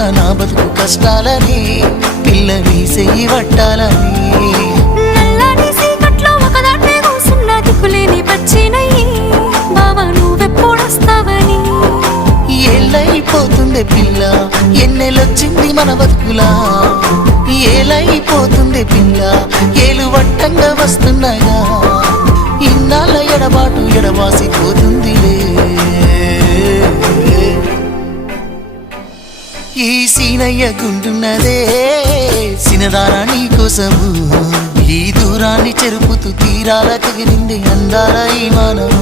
పడుతున్న నా బతుకు కష్టాలని పిల్లని చెయ్యి పట్టాలని నల్లని సీకట్లో ఒకదాన్నే కూసున్న దిక్కులేని పచ్చినయ్యి బావా నువ్వెప్పుడొస్తావని ఏళ్ళైపోతుంది పిల్ల ఎన్నెలొచ్చింది మన బతుకులా ఏలైపోతుంది పిల్ల ఏలు వట్టంగా వస్తున్నాగా ఇన్నాళ్ళ ఎడబాటు ఎడవాసిపోతుందిలే ఈ సీనయ్య గుంటున్నదే సినదారా నీ కోసము ఈ దూరాన్ని చెరుపుతూ తీరాల తెగిరింది అందాల ఈ మానవు